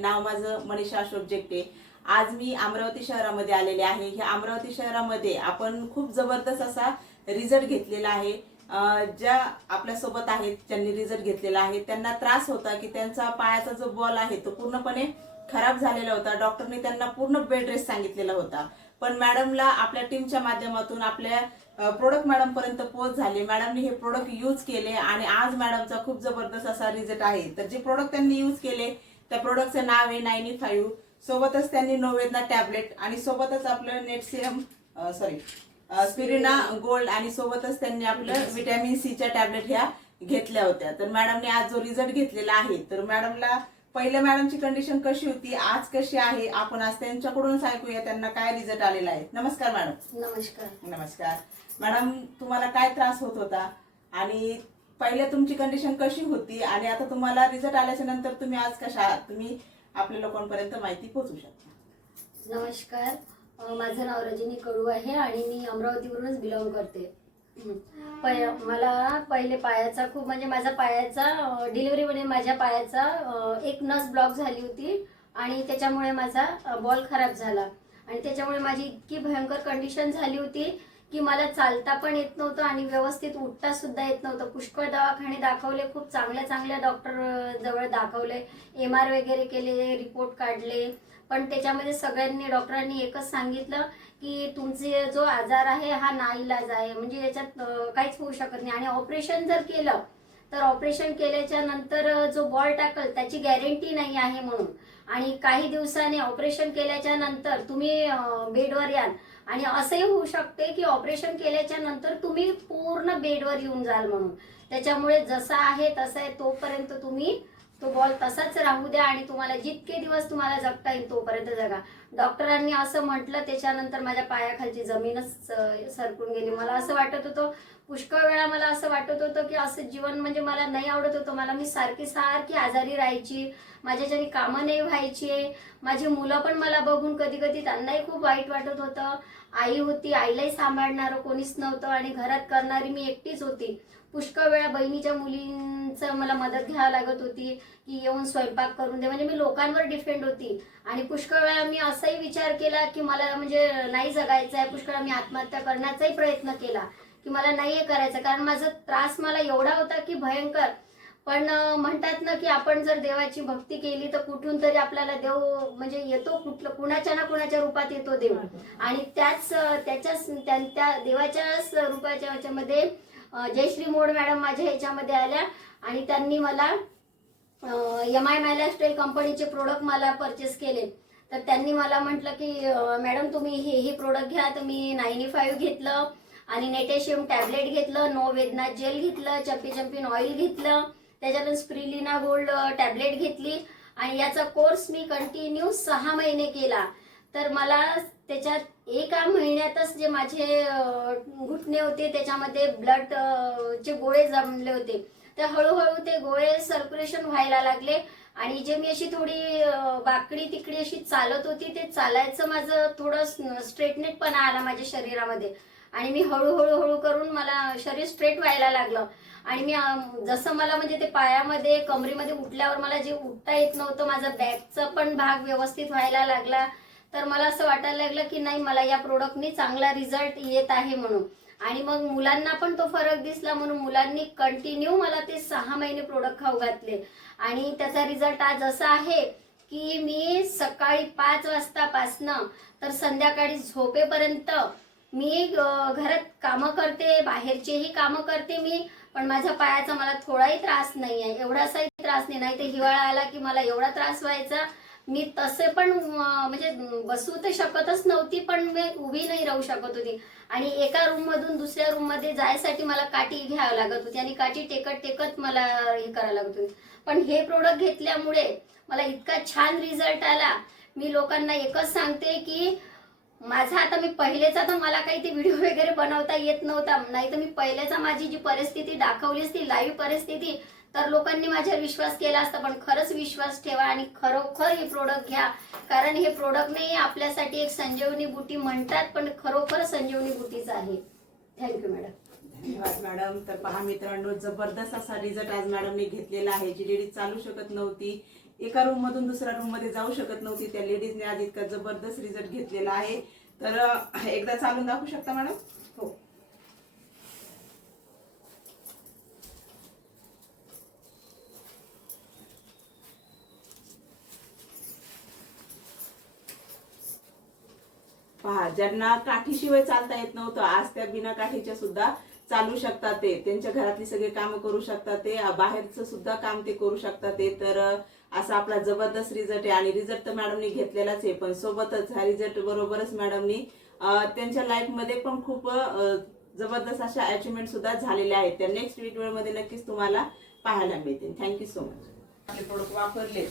नाव माझं मनीषा अशोक जेगटे। आज मी अमरावती शहरामध्ये आलेले आहे। ह्या अमरावती शहरामध्ये आपण खूप जबरदस्त असा रिझल्ट घेतलेला आहे। ज्या आपल्या सोबत आहेत ज्यांनी रिझल्ट घेतलेला आहे त्यांना त्रास होता की त्यांचा पायाचा जो बॉल आहे तो पूर्णपणे खराब झालेला होता। डॉक्टरने त्यांना पूर्ण बेड रेस्ट सांगितलेला होता, पण मॅडमला आपल्या टीमच्या माध्यमातून आपल्या प्रोडक्ट मॅडम पर्यंत पोहोच झाली। मॅडमने हे प्रोडक्ट यूज केले आणि आज मॅडमचा खूप जबरदस्त असा रिझल्ट आहे। तर जे प्रोडक्ट त्यांनी यूज केले त्या प्रोडक्टचं नाव आहे 95। सोबतच त्यांनी नोवेदना टॅबलेट आणि सोबतच आपलं नेटसिरम स्पिरिना गोल्ड आणि सोबतच त्यांनी आपलं व्हिटॅमिन सी च्या टॅबलेट ह्या घेतल्या होत्या। तर मॅडमने आज जो रिझल्ट घेतलेला आहे, तर मॅडमला पहिल्या मॅडमची कंडिशन कशी होती, आज कशी आहे, आपण आज त्यांच्याकडूनच ऐकूया त्यांना काय रिझल्ट आलेला आहे। नमस्कार मॅडम। नमस्कार। नमस्कार मॅडम, तुम्हाला काय त्रास होत होता आणि पहिल्या तुमची कंडिशन कशी होती आणि आता तुम्हाला रिझल्ट आल्याच्या नंतर तुम्ही आज कशा आहात, तुम्ही आपल्या लोकांपर्यंत माहिती पोहोचू शकता। नमस्कार, माझं नाव रजनी कडू आहे आणि मी अमरावतीवरूनच बिलॉंग करते। मला पहिले पायाचा खूप म्हणजे माझा पायाचा डिलिव्हरीमध्ये माझ्या पायाचा एक नस ब्लॉक झाली होती आणि त्याच्यामुळे माझा बॉल खराब झाला आणि त्याच्यामुळे माझी इतकी भयंकर कंडिशन झाली होती की मला चालता पण येत नव्हतं आणि व्यवस्थित उठता सुद्धा येत नव्हतं। पुष्कळ दवाखाने दाखवले, खूप चांगल्या चांगल्या डॉक्टर जवळ दाखवले, MR वगैरे केले, रिपोर्ट काढले, पण त्याच्यामध्ये सगळ्यांनी डॉक्टरांनी एकच सांगितलं की तुमचे जो आजार आहे हा नाईलाज आहे, म्हणजे याच्यात काहीच होऊ शकत नाही आणि ऑपरेशन जर केलं तर ऑपरेशन केल्याच्या नंतर जो बॉल टाकल त्याची गॅरंटी नाही आहे म्हणून, आणि काही दिवसांनी ऑपरेशन केल्याच्या नंतर तुम्ही बेडवर याल आणि असंही होऊ शकते की ऑपरेशन केल्याच्या नंतर तुम्ही पूर्ण बेडवर येऊन जाल म्हणून। त्याच्यामुळे जसा आहे तसा आहे तोपर्यंत तुम्ही तो बॉल तसाच राहू द्या आणि तुम्हाला जितके दिवस तुम्हाला जगता येईल तोपर्यंत जगा। डॉक्टरांनी असं म्हटलं त्याच्यानंतर माझ्या पायाखालची जमीनच सरकून गेली। मला असं वाटत होतं, पुष्कळ वेळा मला असं वाटत होतं की असं जीवन म्हणजे मला नाही आवडत होतं। मी सारखी आजारी राहायची, माझ्याच्याने कामं नाही व्हायची, माझी मुलं पण मला बघून कधी कधी त्यांनाही खूप वाईट वाटत होतं। आई होती, आईलाही सांभाळणारं कोणीच नव्हतं आणि घरात करणारी मी एकटीच होती। पुष्कळ वेळा बहिणीच्या मुलींचं मला मदत घ्यावी लागत होती की येऊन स्वयंपाक करून दे, म्हणजे मी लोकांवर डिपेंड होती। आणि पुष्कळ वेळा मी असाही विचार केला की मला म्हणजे नाही जगायचं आहे, पुष्कळ मी आत्महत्या करण्याचाही प्रयत्न केला की मला नाही हे करायचं, कारण माझा त्रास मला एवढा होता की भयंकर। पण म्हणतात ना की आपण जर देवाची भक्ती केली तर कुठून तरी आपल्याला देव म्हणजे येतो, कुणाच्या ना कुणाच्या रूपात येतो देव, आणि त्या देवाच्याच रूपाच्या ह्याच्यामध्ये जयश्री मोड मॅडम माझ्या ह्याच्यामध्ये आल्या आणि त्यांनी मला MI मायलास्टाईल कंपनीचे प्रोडक्ट मला परचेस केले। तर त्यांनी मला म्हटलं की मॅडम तुम्ही हे प्रोडक्ट घ्या। तर मी 95 घेतलं आणि नेटेशियम टॅबलेट घेतलं, नोवेदना जेल घेतलं, चंपीन ऑइल घेतलं, त्याच्यानंतर स्पिरिना गोल्ड टॅबलेट घेतली आणि याचा कोर्स मी कंटिन्यू 6 महिने केला। तर मला त्याच्यात एका महिन्यातच जे माझे घुटणे होते त्याच्यामध्ये ब्लड चे गोळे जमले होते, तर हळूहळू ते गोळे सर्क्युलेशन व्हायला लागले आणि जे मी अशी थोडी वाकडी तिकडी अशी चालत होती ते चालायचं माझं थोडं स्ट्रेटनेटपणा आला माझ्या शरीरामध्ये आणि मी हळूहळू करून मला शरीर स्ट्रेट व्हायला लागलं। आणि मी जसं मला म्हणजे ते पायामध्ये कमरेमध्ये उठल्यावर मला जे उठता येत नव्हतं, माझा बॅकचा पण भाग व्यवस्थित व्हायला लागला, तर मला असं वाटायला लागलं की नाही मला या प्रोडक्टनी चांगला रिझल्ट येत आहे म्हणून। आणि मग मुलांना पण तो फरक दिसला म्हणून मुलांनी कंटिन्यू मला ते 6 महिने प्रोडक्ट खाऊ घातले आणि त्याचा रिझल्ट आज असा आहे की मी सकाळी 5 वाजतापासनं तर संध्याकाळी झोपेपर्यंत मी घरात कामं करते, बाहेरचेही कामं करते मी, पण माझ्या पायाचा मला थोडाही त्रास नाही आहे, एवढासाही त्रास नाही। तर हिवाळा आला की मला एवढा त्रास व्हायचा, मी तसे पण म्हणजे बसू तर शकतच नव्हती, पण मी उभी नाही राहू शकत होती आणि एका रूम मधून दुसऱ्या रूम मध्ये जायसाठी मला काठी घ्यावी लागत होती आणि काठी टेकत मला हे करायला लागत होती। पण हे प्रोडक्ट घेतल्यामुळे मला इतका छान रिझल्ट आला। मी लोकांना एकच सांगते की माझा आता मी पहिलेचा तर मला काही ते व्हिडिओ वगैरे बनवता येत नव्हता, नाही तर मी पहिलेचा माझी जी परिस्थिती दाखवली असती लाईव्ह परिस्थिती तर लोकांनी माझ्यावर विश्वास केला असता। पण खरंच विश्वास ठेवा आणि खरोखर हे प्रोडक्ट घ्या, कारण हे प्रोडक्ट नाही आपल्यासाठी एक संजीवनी बुटी म्हणतात, पण खरोखर संजीवनी बुटीच आहे। Thank you madam. धन्यवाद मॅडम। तर पहा मित्रांनो, जबरदस्त असा रिझल्ट आज मॅडमने घेतलेला आहे। जी लेडीज चालू शकत नव्हती, एका रूम मधून दुसऱ्या रूम मध्ये जाऊ शकत नव्हती. त्या लेडीजने आज इतका जबरदस्त रिझल्ट घेतलेला आहे. तर एकदा चालून दाखवू शकता मॅडम? हो. पहा, ज्यांना काठीशिवाय चालता येत नव्हतं आज त्या बिना काठीच्या सुद्धा चालू शकतात. ते त्यांच्या घरातली सगळे काम करू शकतात. ते बाहेरचं सुद्धा काम ते करू शकतात. ते तर असा आपला जबरदस्त रिझल्ट आहे. आणि रिझल्ट तर मॅडमनी घेतलेलाच आहे, पण सोबतच ह्या रिझल्ट बरोबरच मॅडमनी त्यांच्या लाईफ मध्ये पण खूप जबरदस्त अशा अचिव्हमेंट सुद्धा झालेल्या आहेत. त्या नेक्स्ट व्हिडिओ मध्ये नक्कीच तुम्हाला पाहायला मिळतील. Thank you so much. आपले प्रोडक्ट वापरले